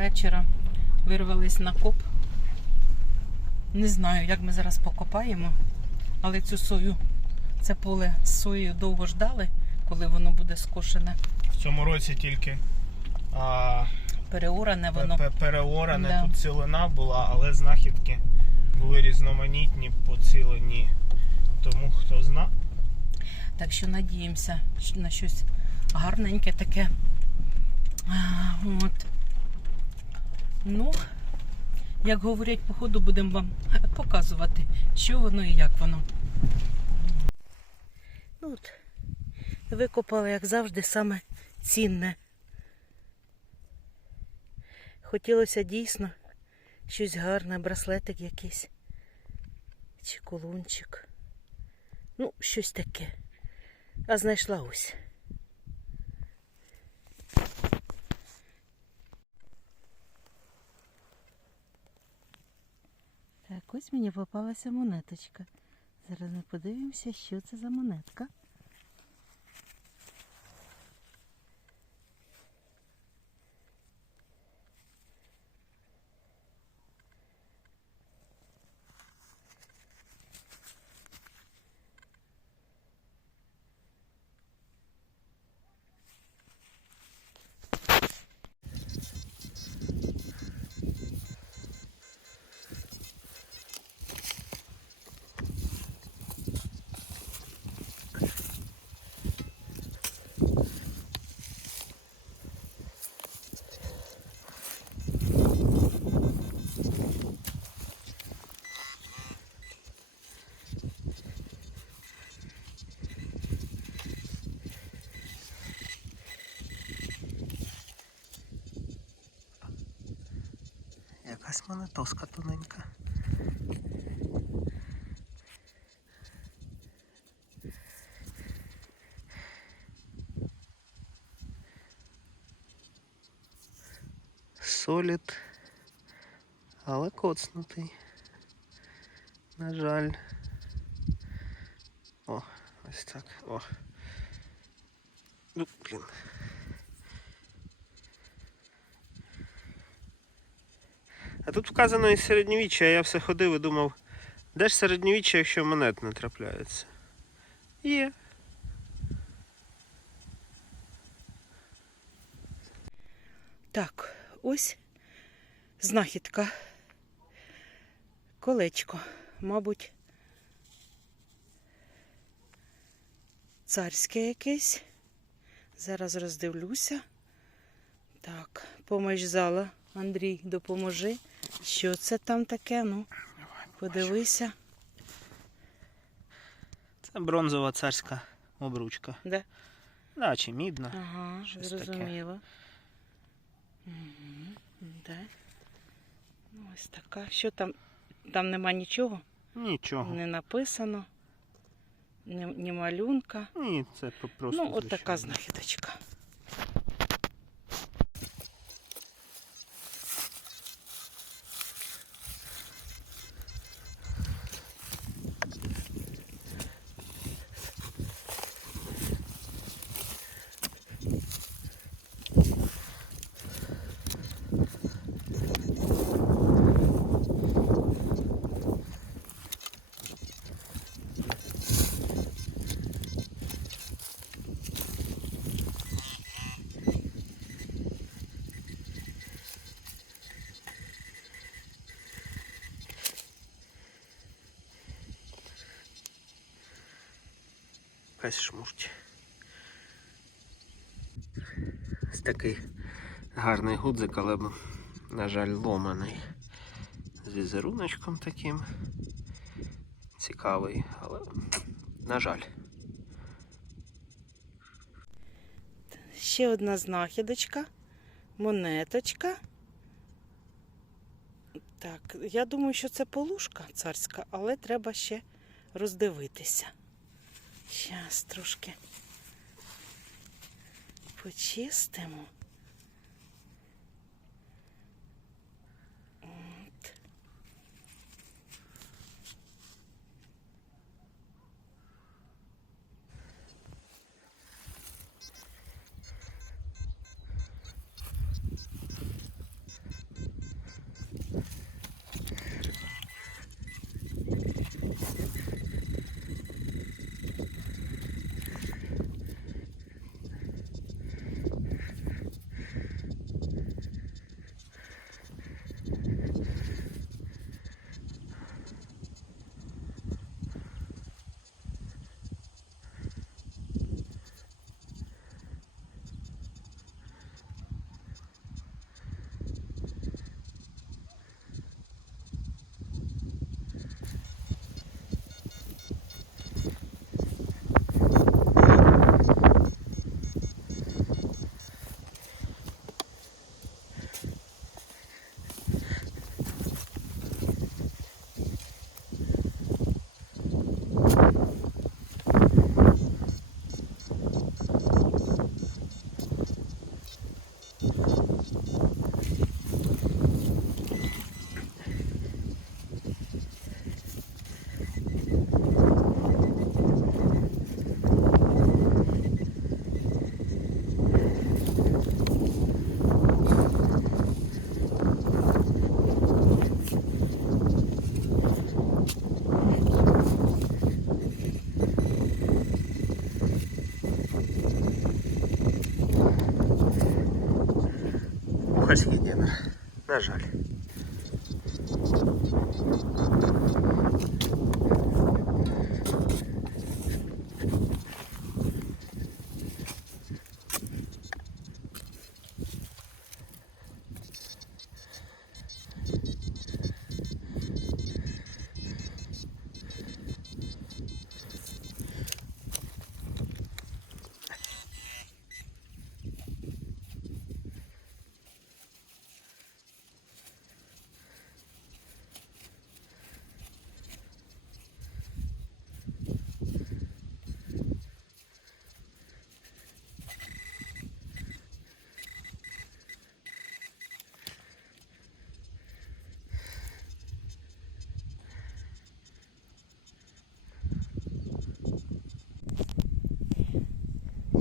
вечора вирвались на коп. Не знаю, як ми зараз покопаємо, але цю сою, це поле з соєю довго ждали, коли воно буде скошене. В цьому році тільки а, Переоране воно. пе- переоране, Да. тут цілина була, але знахідки були різноманітні, поцілені. Тому хто зна. Так що надіємося на щось гарненьке таке. От. Ну, як говорять, по ходу будемо вам показувати, що воно і як воно. Ну от, викопали, як завжди, саме цінне. Хотілося дійсно щось гарне, браслетик якийсь. Чи колунчик. Ну, щось таке. А знайшла ось. Ось мені попалася монеточка. Зараз ми подивимося, що це за монетка. Якась монетоска тоненька. Солід, але коцнутий. На жаль. О, ось так. О. Ну, блін. А тут вказано і середньовіччя, а я все ходив і думав, де ж середньовіччя, якщо монет не трапляється? Є. Так, ось знахідка. Колечко, мабуть, царське якесь. Зараз роздивлюся. Так, помощь зала. Андрій, допоможи. Що це там таке? Ну, подивися. Це бронзова царська обручка. Де? Да, чи мідна. Ага, Щось таке. зрозуміло. Угу. Де? Ну, Ось така. Що там? Там нема нічого, Нічого. не написано, ні, ні малюнка. Ні, це просто. ну, от така звичайно. знахідочка. Якась шмурть. Ось такий гарний гудзик, але, на жаль, ломаний. З візеруночком таким. Цікавий, але, на жаль. Ще одна знахідочка, монеточка. Так, я думаю, що це полушка царська, але треба ще роздивитися. Зараз трошки почистимо. На жаль.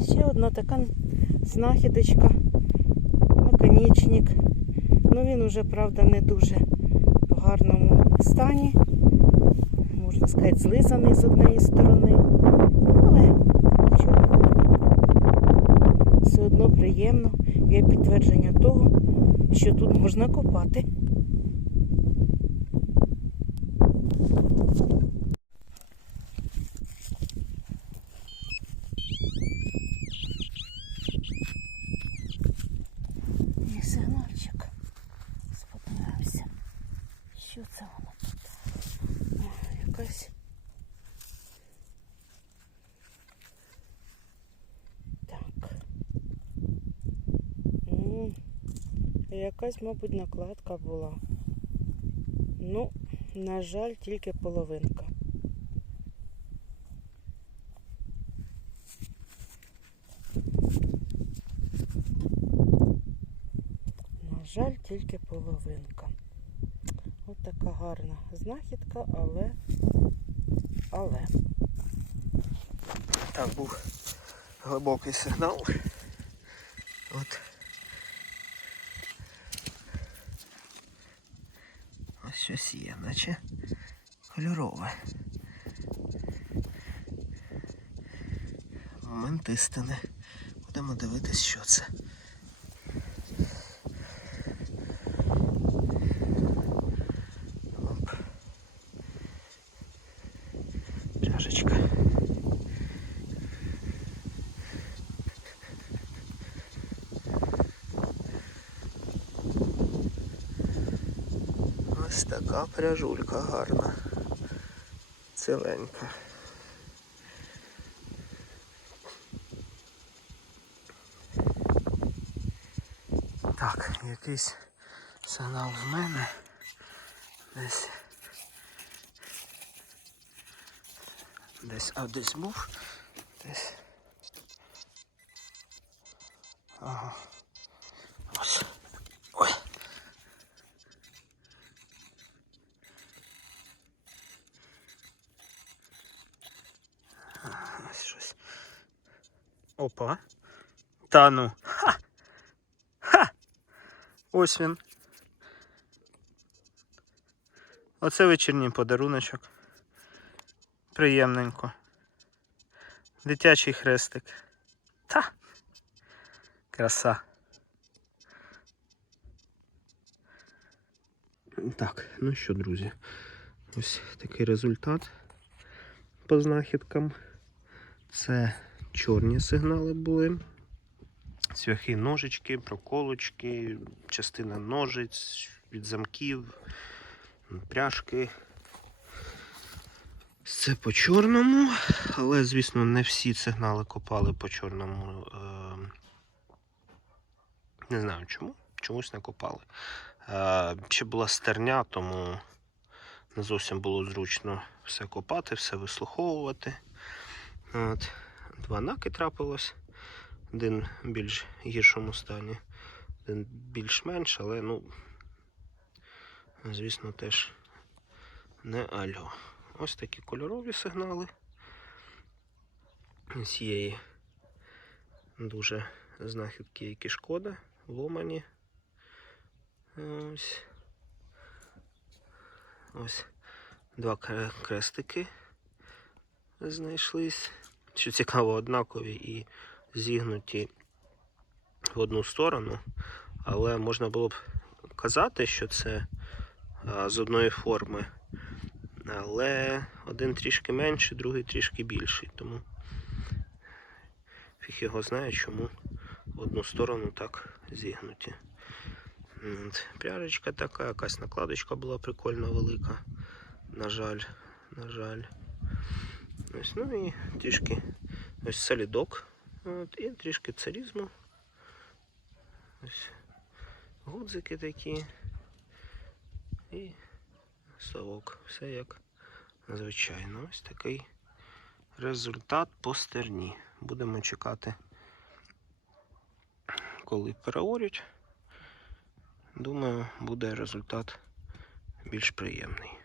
Ще одна така знахідочка, наконечник. Ну він уже, правда, не дуже в гарному стані. Можна сказати, злизаний з однієї сторони. Але нічого. Все одно приємно. Є підтвердження того, що тут можна копати. Є сигнальчик. Сподивимося. Що це воно тут? О, якась. Так. М, Якась, мабуть, накладка була. Ну, на жаль, тільки половинка. На жаль, тільки половинка. Ось така гарна знахідка, але. Але. Так, був глибокий сигнал. От. Щось є, наче кольорове. Момент істини. Будемо дивитись, що це. Ось така пряжулька гарна. Ціленька. Так, якийсь сигнал в мене. Десь. Десь, а десь був. Опа. Та ну. Ха! Ха! Ось він. Оце вечірній подаруночок. Приємненько. Дитячий хрестик. Та. Краса. Так, ну що, друзі, ось такий результат по знахідкам. Це чорні сигнали були. Цвяхи ножички, проколочки, частина ножиць від замків, пряжки. Це по чорному, але, звісно, не всі сигнали копали по чорному. Е, Не знаю чому. Чомусь не копали. Е, Ще була стерня, тому не зовсім було зручно все копати, все вислуховувати. От. Два наки трапилось. Один в більш гіршому стані, один більш-менш, але ну, звісно, теж не альо. Ось такі кольорові сигнали. Цієї дуже знахідки, які шкода, ломані. Ось. Ось два крестики знайшлись. Що цікаво, однакові і зігнуті в одну сторону, Але можна було б казати, що це з одної форми. Але один трішки менший, другий трішки більший. Тому фіг його знає, чому в одну сторону так зігнуті. Пряжечка така, якась накладочка була прикольно велика. На жаль, на жаль. Ось, ну і трішки ось солідок. От, і трішки царізму. Ось гудзики такі. І совок. Все як звичайно. Ось такий результат по стерні. Будемо чекати, коли переорють. Думаю, буде результат більш приємний.